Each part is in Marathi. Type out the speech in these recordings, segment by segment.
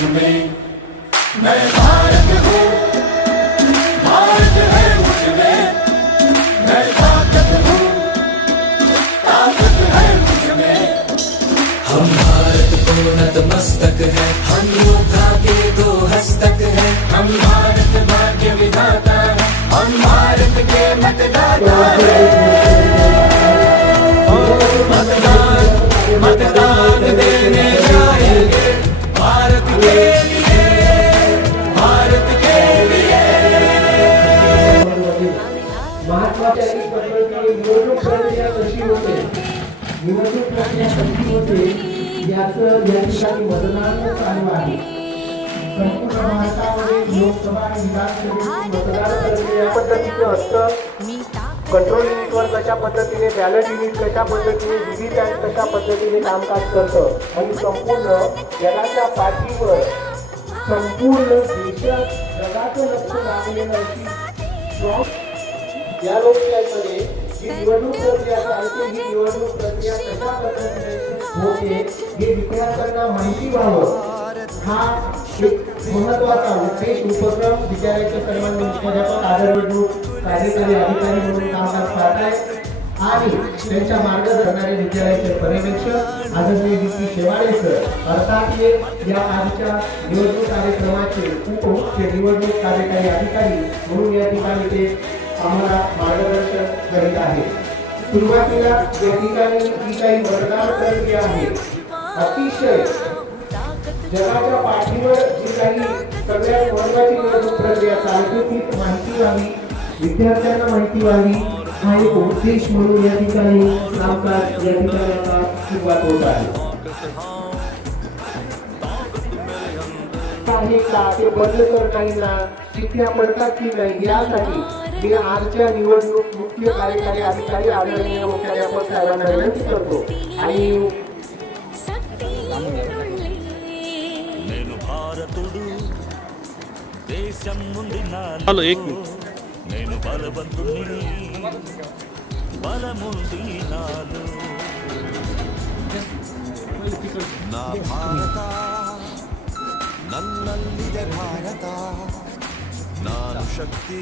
में। मैं भारत हूँ, भारत है मुझमें। मैं ताकत हूँ, ताकत है मुझमें। हम भारत को नतमस्तक है, हम योद्धा के दो हस्तक है। हम भारत भाग्य विधाता है, हम भारत के मतदाता है। मतदान निवडणूक प्रक्रिया कशी होते याचं या ठिकाणी मतदान चालू आहे संपूर्ण भारतामध्ये लोकसभा आणि विधानसभेची मतदान प्रक्रिया पद्धतीचं असतं कंट्रोल युनिटवर कशा पद्धतीने बॅलेट युनिट कशा पद्धतीने व्हीव्हीपॅट कशा पद्धतीने कामकाज करतं? आणि संपूर्ण जगाच्या पाठीवर संपूर्ण देशात जगाचं लक्ष लागलेलं अशी या लोकशाहीमध्ये जी निवडणूक प्रक्रिया चालते ही निवडणूक प्रक्रिया कशा पद्धतीने होते हे विद्यार्थ्यांना माहिती व्हावं. हा एक महत्त्वाचा विशेष उपक्रम विद्यालयाचे सन्मान मुख्याध्यापक आदरणीय कार्यकारी अधिकारी म्हणून कामकाज पाहत आहेत आणि त्यांच्या मार्गदर्शनाने विद्यालयाचे पर्यवेक्षक आदरणीय डी पी शेवाळे सर. अर्थात या आजच्या निवडणूक कार्यक्रमाचे निवडणूक कार्यकारी अधिकारी म्हणून या ठिकाणी ते आम्हाला मार्गदर्शन करीत आहे. सुरुवातीला या ठिकाणी जी काही मतदान प्रक्रिया आहे. अतिशय जगाच्या पाठीवर जी काही सगळ्यात महत्वाची निवडणूक प्रक्रिया चालते ती माहिती व्हावी. विद्यार्थ्यांना माहिती व्हावी. हा एक उद्देश म्हणून या ठिकाणी कामकाज या ठिकाणी सुरुवात होत आहे. आहे का ते बदल करता येणार चिठ्ठ्या पडतात की नाही यासाठी मी आजच्या निवडणूक मुख्य कार्यकारी अधिकारी आदरणीय मुख्याध्यापक साहेबांना विनंती करतो आणि నేను భారతుడు దేశం ఉంది నాలో హలో ఏక్ మినిట్ నేను బలవంతుని బలముంది నాలో ನಾ ಭಾರತ ನನ್ನಲ್ಲಿದೆ ಭಾರತ ನಾನು ಶಕ್ತಿ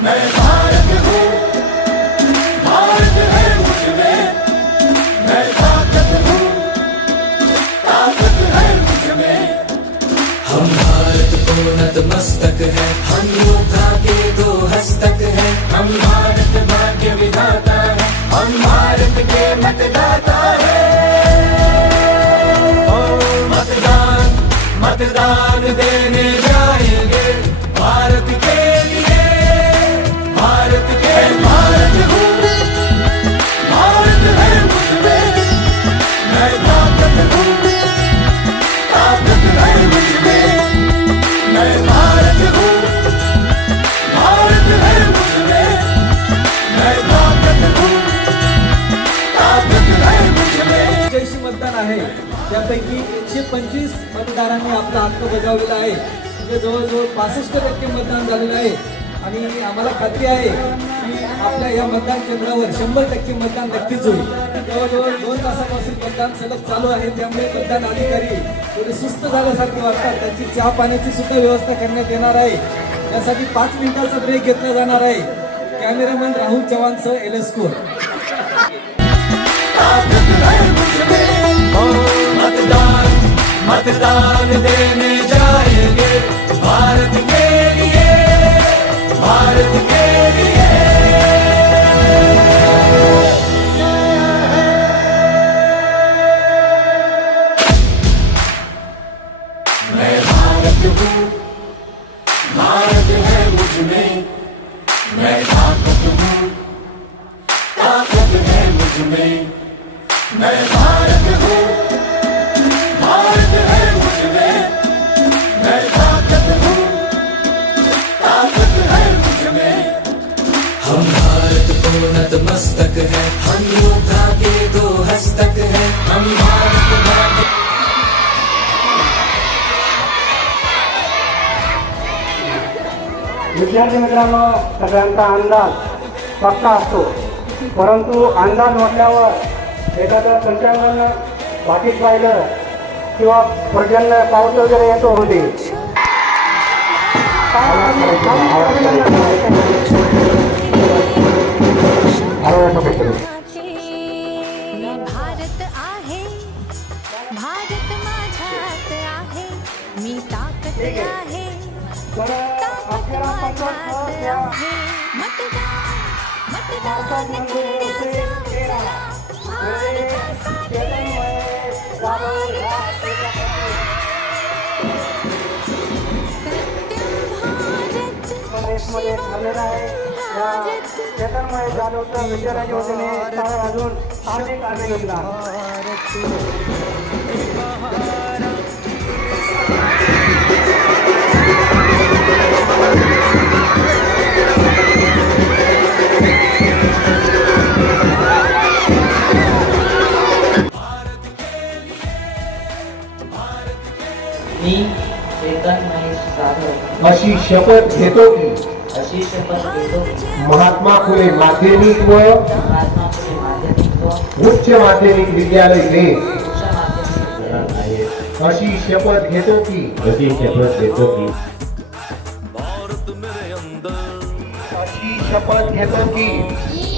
मैं भारत हूँ हम भारत है हम योद्धा के दो हस्तक है। हम भारत भाग्य विधाता है। हम भारत के मतदाता है ओ मतदान मतदान देने आहे. त्यापैकी एकशे पंचवीस मतदारांनी आपला हक्क बजावलेला आहे. म्हणजे जवळजवळ पासष्ट टक्के मतदान झालेलं आहे. आणि आम्हाला खात्री आहे की आपल्या या मतदान केंद्रावर शंभर टक्के मतदान नक्कीच होईल. जवळजवळ दोन तासापासून मतदान सलग चालू आहे. त्यामुळे मतदान अधिकारी थोडे सुस्त झाल्यासारखे वाटतात. त्यांची चहा पाण्याची सुद्धा व्यवस्था करण्यात येणार आहे. त्यासाठी पाच मिनिटाचा ब्रेक घेतला जाणार आहे. कॅमेरामॅन राहुल चव्हाणसह एल एस कोर. मतदान देने जाएँगे। भारत के लिए, भारत के लिए। मैं भारत हूँ, भारत है मुझमें। मैं ताकत हूँ, ताकत है मुझमें। मैं भारत हूँ। को नतमस्तक है। हम योद्धा के दो हस्तक है। हम भारत विद्यार्थी मित्रांनो सगळ्यांचा अंदाज पक्का असतो. परंतु अंदाज म्हटल्यावर एखादं संचालन बाकीच पाहिलं किंवा पर्जन्य पाऊस वगैरे येतो होते. देशमध्ये ठरलेलं आहे या चेतनमय जाधवचं विद्यालयाच्या वतीने टाळ्या वाजून हार्दिक अभिनंदन अशी शपथ घेतो की अशी शपथ घेतो की महात्मा फुले माध्यमिक व महात्मा फुले माध्यमिक व उच्च माध्यमिक विद्यालय ने अशी शपथ घेतो की अशी शपथ घेतो की भारत मेरे अंदर अशी शपथ घेतो की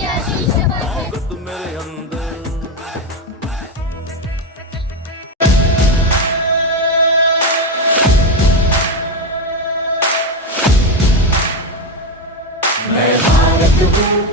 at the.